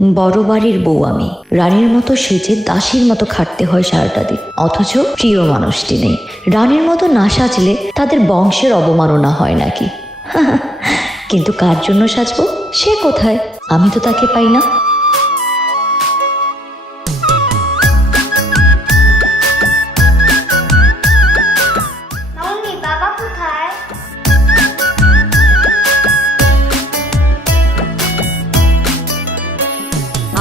বড় বাড়ির বউ আমি, রানীর মতো সেজে দাসীর মতো খাটতে হয় সারাটা দিন, অথচ প্রিয় মানুষটি নেই। রানীর মতো না সাজলে তাদের বংশের অবমাননা হয় নাকি? কিন্তু কার জন্য সাজবো, সে কোথায়? আমি তো তাকে পাই না।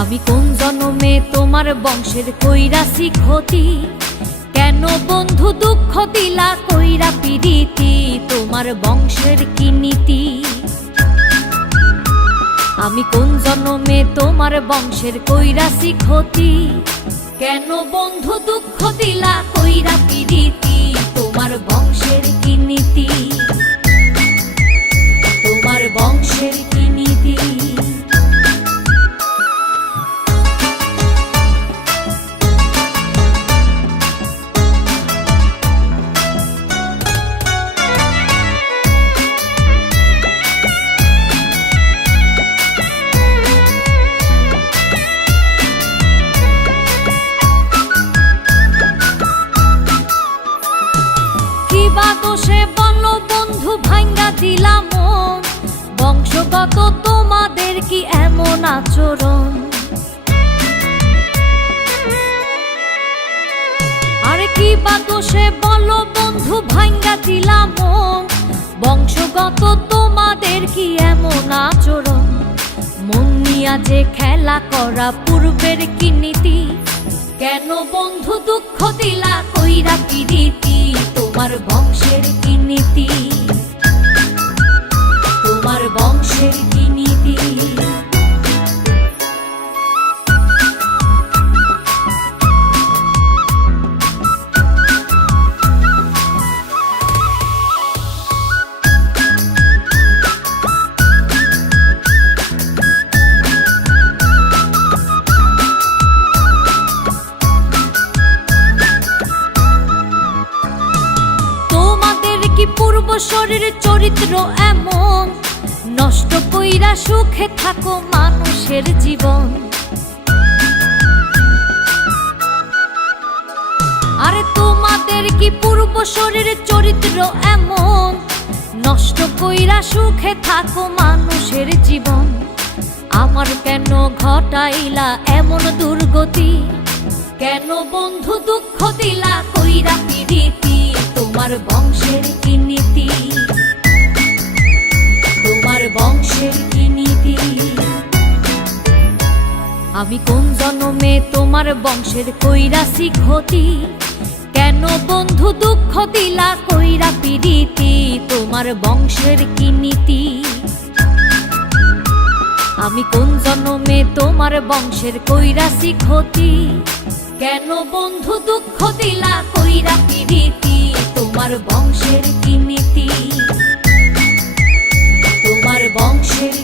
আমি কোন জন্মে তোমার বংশের কইরাছি ক্ষতি, কেন বন্ধু দুঃখ দিলা কইরা পিরিতি, তোমার বংশের কি নীতি? আমি কোন জন্মে তোমার বংশের কইরাছি ক্ষতি, কেন বন্ধু দুঃখ দিলা কইরা পিরিতি, তোমার বংশের কি নীতি? তোমার বংশের কি নীতি? দোষে বলো বন্ধু ভাঙ্গা দিলাম মন, বংশগত তোমাদের কি এমন আচরণ? আরে কি বা দোষে বলো বন্ধু ভাঙ্গা দিলাম মন, বংশগত তোমাদের কি এমন আচরণ? মন নিয়া যে খেলা করা পূর্বের কি নীতি, কেন বন্ধু দুঃখ দিলা কইরা পিরিতি, তোমার বংশের কি নীতি? তোমার বংশের কি নীতি? পূর্বশরীর চরিত্র এমন, নষ্ট কইরা সুখে থাকো মানুষের জীবন। আরে তোমাদের কি পূর্বশরীর চরিত্র এমন, নষ্ট কইরা সুখে থাকো মানুষের জীবন। আমার কেন ঘটাইলা এমন দুর্গতি, কেন বন্ধু দুঃখ দিলা কইরা পিরিতি, তোমার বংশের কি নীতি? তোমার বংশের কি নীতি? আমি কোন জন্মে তোমার বংশের কইরাছি ক্ষতি, কেন বন্ধু দুঃখ দিলা কইরা পিরিতি, তোমার বংশের কি নীতি? আমি কোন জন্মে তোমার বংশের কইরাছি ক্ষতি, কেন বন্ধু দুঃখ দিলা কইরা পিরিতি, তোমার বংশের কি নীতি? তোমার বংশের